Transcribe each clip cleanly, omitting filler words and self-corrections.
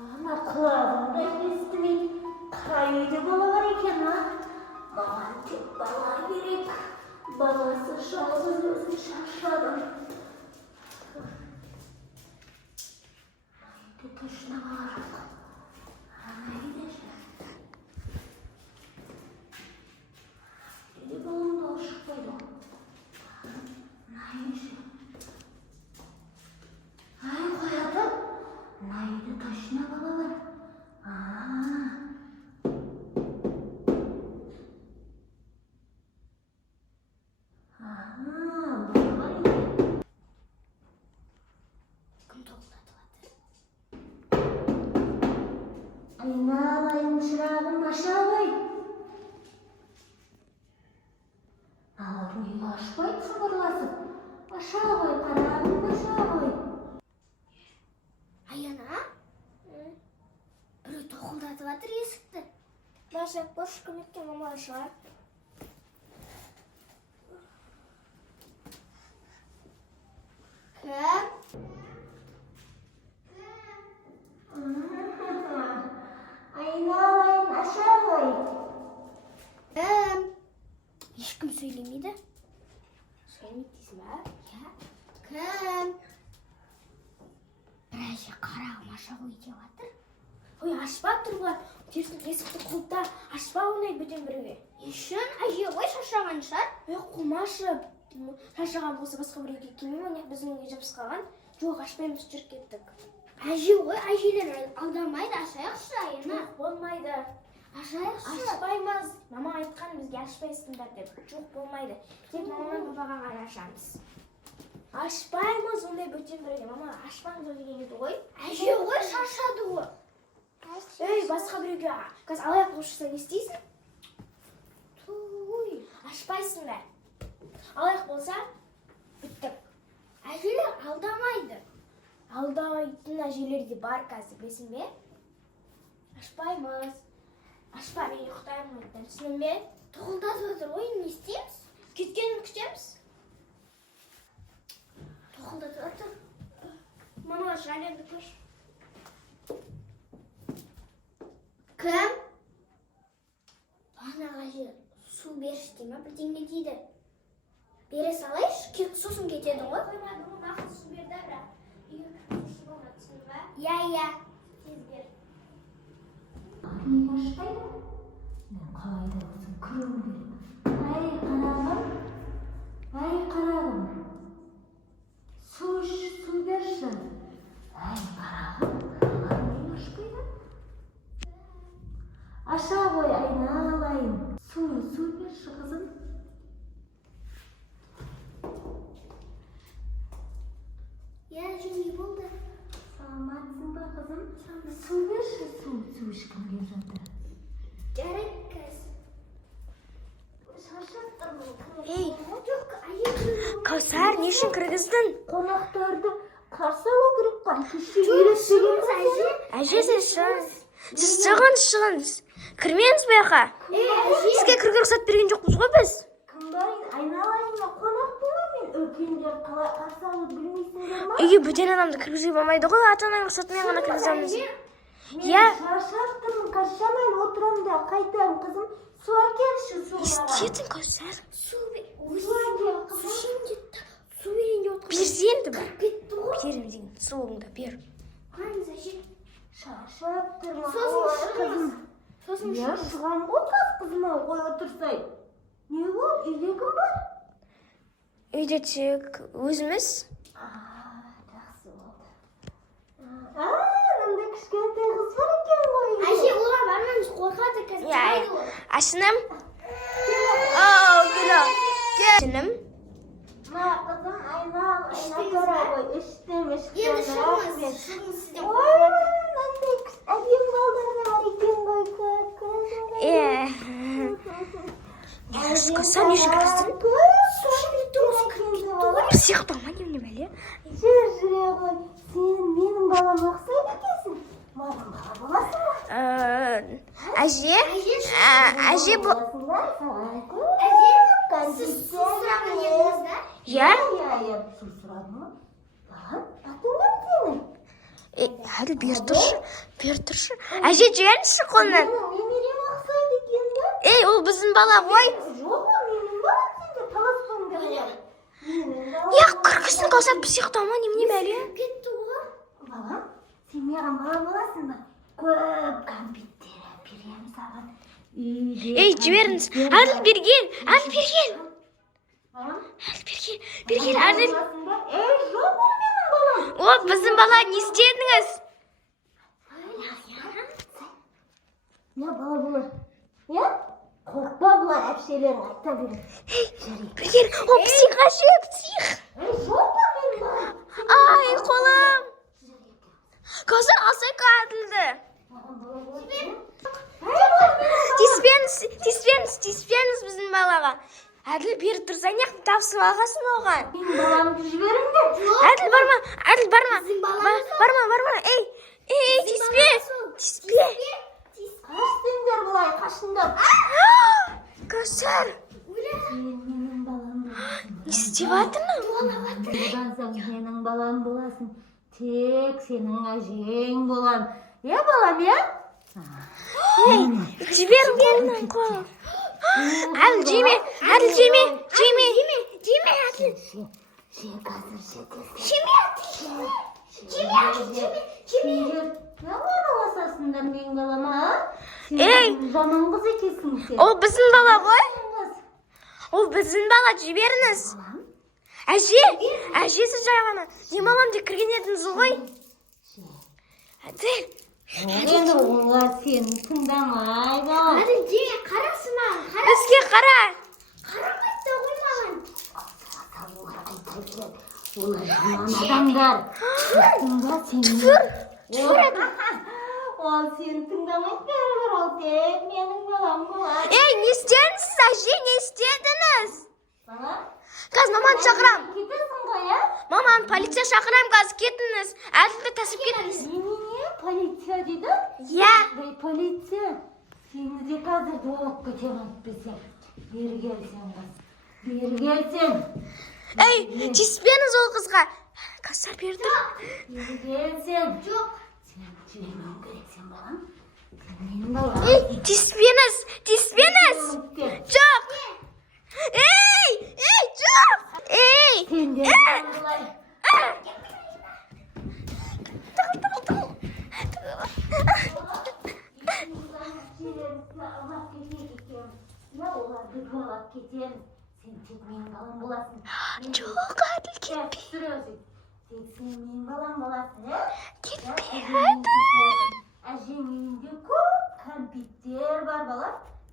Ана құлағымда естімейді. Қайда бала бар екен, маған тек бала керек. Баласы жалғыз өзін шаршадым. Айда точно бала жоқ. Айда жүр. Или баламды алып шықпайды. Найшы. Ай, қояды. Найда точно бала бар. Айналайын шырағым, аша ғой. Алар неге ашпайды сыбырласып? Аша ғой, қарағым, аша ғой. Аяна, біреу тоқылдатып жатыр есікті. Маша, көрші көмекке мама шығар. Кім? Айналайын, аша ғой. Кім? Ешкім сөйлемейді. Сөйлемейді дейсің ба? Кім? Бір әже қарағым аша ғой деп жатыр. Ой, ашпа тұрғылар. Терсін есікті құлыпта ашпа ойнай бөтен біреуге. Ешін әже ғой шашаған шығар. Құлмашы. Шашаған болса басқа біреуге келмей ме? Біздің үйге жабыс қалған. Жоқ, ашпаймыз, жүріп кеттік. Әже ғой, әжелер алдамайды, ашайықшы Аяна. Болмайды. Ашайықшы. Ашпаймыз. Мама айтқан бізге ашпайсыңдар деп. Жоқ, болмайды. Тек мамамен папаға ғана ашамыз. Ашпаймыз, ондай бөтен біреуге. Мама ашпаңыз деген еді ғой. Әже ғой, шаршады ғой. Ей, басқа біреуге қазір алаяқ болып шықса не істейсің? Туй, ашпайсыңдар. Алаяқ болса, біттік. Әжелер алдамайды. Алдайтын әжелер де бар қазір, білесің бе? Ашпаймыз. Ашпа, мен ұйықтаймын айттым. Түсінен бе? Тоқылдатып отыр ғой, не істейміз? Кеткенін күтеміз. Тоқылдатып отыр. Мама, жаремді көш. Кім? Бағанағы әже су берші дейме, бірдеңе дейді. Бере салайшы, сосын кетеді ғой. Қоймадың, мақыл су берді, бірақ. Иә. Тез бер. Неге ашпайды? Мен қалайда болсын кіруім керек. Ай, қарағым. Су берші. Ай, қарағым. Неге ашпайды? Аша ғой, айналайын. Су берші, қызым. Иә, не болды? Саламатсың ба, қызым? Су берші, су ішкім келіп жатыр. Жарайды, кәз. Шаршап тұрмын. Ей, Кәусар, не үшін кіргіздің? Қонақтарды қарсы алу керек қой. Әже, сіз шығыңыз. Кірмеңіз бе яқа? Сізге кіруге рұқсат берген жоқпыз ғой біз. Айналайын, қонақ бола мен. Үлкендер қалай қарсы алуды білмейсіңдер ма? Үйге бөтен адамды кіргізуге болмайды ғой, ата-ананың рұқсатымен ғана кіргіземіз. Мен шаршап тұрмын, қашамайын отырамын да қайтамын, қызым. Су әкелші, су. Естетін, Кәусар. Су әкел, қызым. Су берейін деп отырмын. Берсеңді ба? Кетті ғой. Берім деген, суыңды бер. Қаңыз әже. Шаршап тұрмын. Сосын Я шығам ғой қызыма қой отырсай. Не бол, үйде кім бар? Үйде тек өзіміз. Жақсы болды. Мынандай кішкентай қыз бар екен ғой. Әже, олар бармаңыз, қорқады қазір. Ашыным. Ашыным. Қызым, айнала ғой, іштім. Енді шығыңыз. Ой, мынандай әдем балдар бар екен ғой, Кәусар, не үшін кіргіздің? Псих па ма, не бәле? Жүре ғой, сен менің балам ұқсайды екенсің. Маған бала боласың ба? Әже бұл... Сіз сұраған едіңіз да? Ya. Ya, bir şey sordun mu? Lan, atın var senin. Hadi bir turşu. Әже жіберіңізші қолынан. Немере мақсайды екен да. Ей, ол біздің бала ғой. Жоқ, менің балам сенде таласпаң да болады. Я, кіргізсін қалса психтама, немене бәле? Кетті ғой. Балам, сен маған бала боласың ба? Көп кәмпиттер беремін саған. Ей, жіберіңіз. Әділ берген. Балам, Әділ. Ей, жоқ ол менің балам. О, біздің бала не істедіңіз? Я бала болар. Я? Қорқпа бұлар әпшелерің айта береді. Берген, о, псих әже, псих. Ей, жоқ ол менің балам. Ай, қолым. Қазір асайқа Әділді. Тиіспеңіз біздің балаға. Әділ бері тұрсаң яқ тапсып алғасын оған. Менің баламды жіберіңдер. Әділ барма. Ей, тиіспе. Қаштыңдар бұлай, қашыңдар. Көсір. Менің балам боласың. Не істеп жатырмын? Бұдан соң менің балам боласың. Тек сенің әжең болам. Я балам, я? Ей, жібер қолынан қолым. Әділ жеме. Әділ. Сен қазір Жеме. Не араласасыңдар менің балама? Ей! Сен жаман қыз екенсің сен. Ол біздің бала ғой. Жіберіңіз. Әжесі жай ғана. Демалам деп кірген едіңіз ғой. Әділ. Енді олар сені тыңдамайды. Әділ жеме, қарасын маған. Бізге қара. Қарамайды ғой маған. Олар жаман адамдар. Тыңда сені. Ол сені тыңдамайды бәрібір, ол тек менің балам болады. Ей, не істедіңіз, әже, не істедіңіз? Бала? Қазір маманы шақырам. Кетесің ғой, я? Маманы полиция шақырам, қазір кетіңіз. Әділді тасып кетіңіз. Немене? Полиция дейді? Я. Бей, полиция. Сені де қазір болып кетемін бізге. Бері келсең қыз. Бері келсең. Ей, тиіспеңіз ол қызға. Қазір берді. Бері келсең. Жоқ. Сен жібермеуің керек сен балам. Сен менің балам. Ей, тиіспеңіз. Жоқ. Ей, жоқ. Ей. Сендер балалар. Алып кетеміз. Сен тек менің балам боласың. Жоқ, Әділ, кетпе. Тек сен менің балам боласың, ә? Кетпе, Әділ. Әжең үйінде көп кәмпиттер бар бала.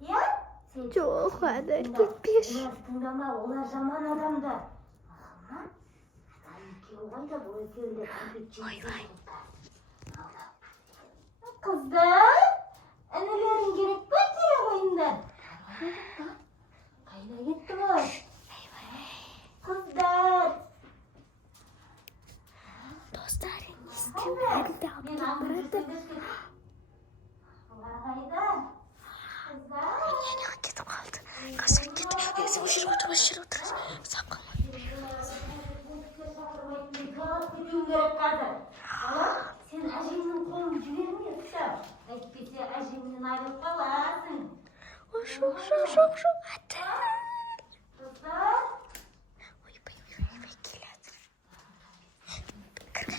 Я? Жоқ, Әділ, кетпеш. Олар тыңдама, олар жаман адамдар. Екеуі қайда бұл екеуінде кәмпит жейді. Қыздар, інілерің керек па керек ойындар? Қайда кетті ғой? Қыздар. Достар, не істеу Әділді алып барады. Олар қайда? Қыздар. Неге кетіп қалды? Қазір кетті. Сен осы жерге отыр. Сап қалма. Сен әжеңнің қолын жіберме, ұстап. Әйтпесе әжеңнен айырылып қаласың. Жоқ. Әділ. Қыздар. Ойбай, келеді. Кір.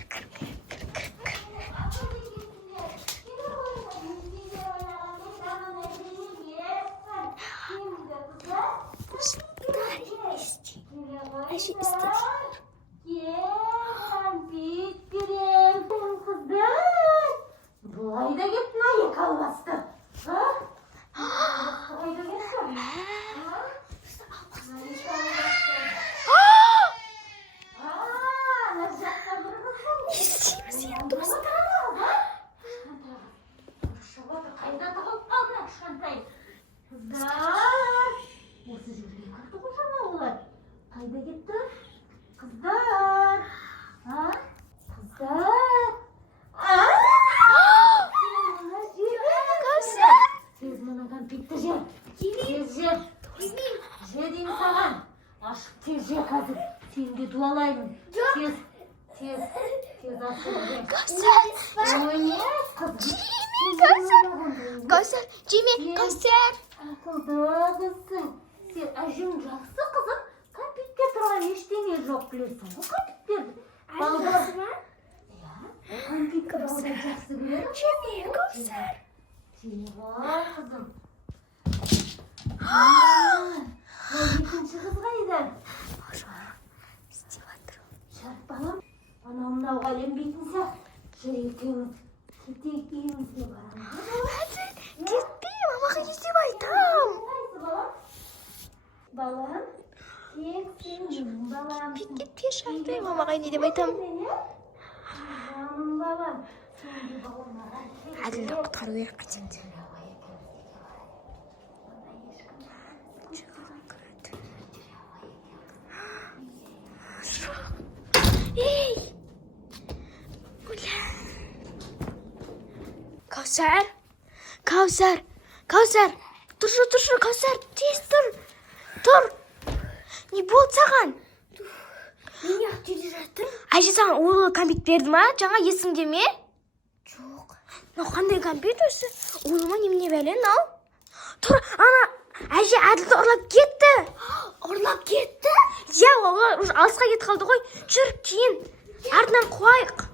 Әже істеп. Кәмпит берем. Қыздар. Бұлай да кеттің ай, қалбасты. Бұлай да кеттің. Не істейміз енді, достар? Қайда тығылып қалдың, кішкентай? Қыздар. Осы жерге кірді ғой жаңа олар. Қайда кетті? Қыздар. Қыздар. Сенге дуалаймын. Жоқ. Тез ашып. Кәусар. Ой, не қызым? Кәусар, жеме, Кәусар. Ақылды қызсың. Сен әжең жақсы қызым. Кәмпитте тұрған ештеңе жоқ білесің ғой кәмпиттерді. Балғасы ма? Кәмпитті балдар жақсы көреді. Жеме, Кәусар. Тиға қызым. Екінші қыз қайда? Жарт балам, анау-мынауға ілінбейтінсі. Жүр екеуміз кетейік үйімізге барамыз. Кетпей, мамаға не деп айтам? Балам, тек сенің балам. Кетпей шардай, мамаға не деп айтам? Жаным балам, сенде балам. Әділді құтқару керек қайтсеңде. Ей! Кәусар! Кәусар! Кәусар! Тұршы, Кәусар! Тез тұр! Тұр! Не болды саған? Мен ақ жерде жатыр. Әже саған улы кәмпит берді ма? Жаңа есіңде ме? Жоқ. Мынау қандай кәмпит осы? Улы ма немене бәлен ау? Тұр, ана әже Әділді ұрлап кетті. Ұрлап кетті? Иә, олар алысқа кетіп қалды ғой. Жүр, кейін. Артынан қуайық.